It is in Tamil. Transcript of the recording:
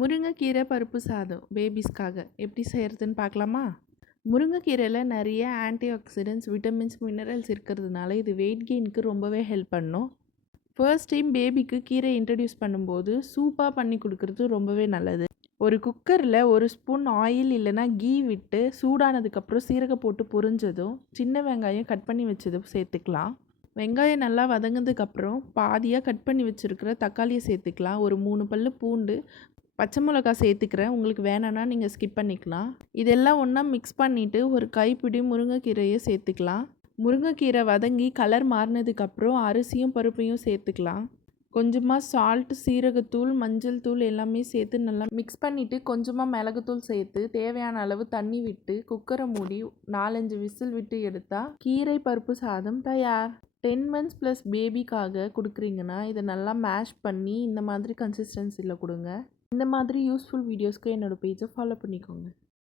முருங்கைக்கீரை பருப்பு சாதம் பேபிஸ்க்காக எப்படி செய்கிறதுன்னு பார்க்கலாமா? முருங்கைக்கீரையில் நிறைய ஆன்டி ஆக்சிடென்ட்ஸ், விட்டமின்ஸ், மினரல்ஸ் இருக்கிறதுனால இது வெயிட் கெயினுக்கு ரொம்பவே ஹெல்ப் பண்ணும். ஃபர்ஸ்ட் டைம் பேபிக்கு கீரை இன்ட்ரடியூஸ் பண்ணும்போது சூப்பாக பண்ணி கொடுக்குறது ரொம்பவே நல்லது. ஒரு குக்கரில் ஒரு ஸ்பூன் ஆயில் இல்லைனா கீ விட்டு சூடானதுக்கப்புறம் சீரகம் போட்டு பொரிஞ்சதும் சின்ன வெங்காயம் கட் பண்ணி வச்சதும் சேர்த்துக்கலாம். வெங்காயம் நல்லா வதங்கினதுக்கப்புறம் பாதியாக கட் பண்ணி வச்சுருக்கிற தக்காளியை சேர்த்துக்கலாம். ஒரு 3 பல் பூண்டு, பச்சை மிளகா சேர்த்துக்கிறேன். உங்களுக்கு வேணான்னா நீங்கள் ஸ்கிப் பண்ணிக்கலாம். இதெல்லாம் ஒன்றா மிக்ஸ் பண்ணிவிட்டு ஒரு கைப்பிடி முருங்கைக்கீரையை சேர்த்துக்கலாம். முருங்கைக்கீரை வதங்கி கலர் மாறினதுக்கப்புறம் அரிசியும் பருப்பையும் சேர்த்துக்கலாம். கொஞ்சமாக சால்ட், சீரகத்தூள், மஞ்சள் தூள் எல்லாமே சேர்த்து நல்லா மிக்ஸ் பண்ணிவிட்டு கொஞ்சமாக மிளகுத்தூள் சேர்த்து தேவையான அளவு தண்ணி விட்டு குக்கரை மூடி 4-5 விசில் விட்டு எடுத்தால் கீரை பருப்பு சாதம் தயார். 10 மந்த்ஸ் ப்ளஸ் பேபிக்காக கொடுக்குறீங்கன்னா இதை நல்லா மேஷ் பண்ணி இந்த மாதிரி கன்சிஸ்டன்சியில் கொடுங்க. இந்த மாதிரி யூஸ்ஃபுல் வீடியோஸ்க்கு என்னோடய பேஜை ஃபாலோ பண்ணிக்கோங்க.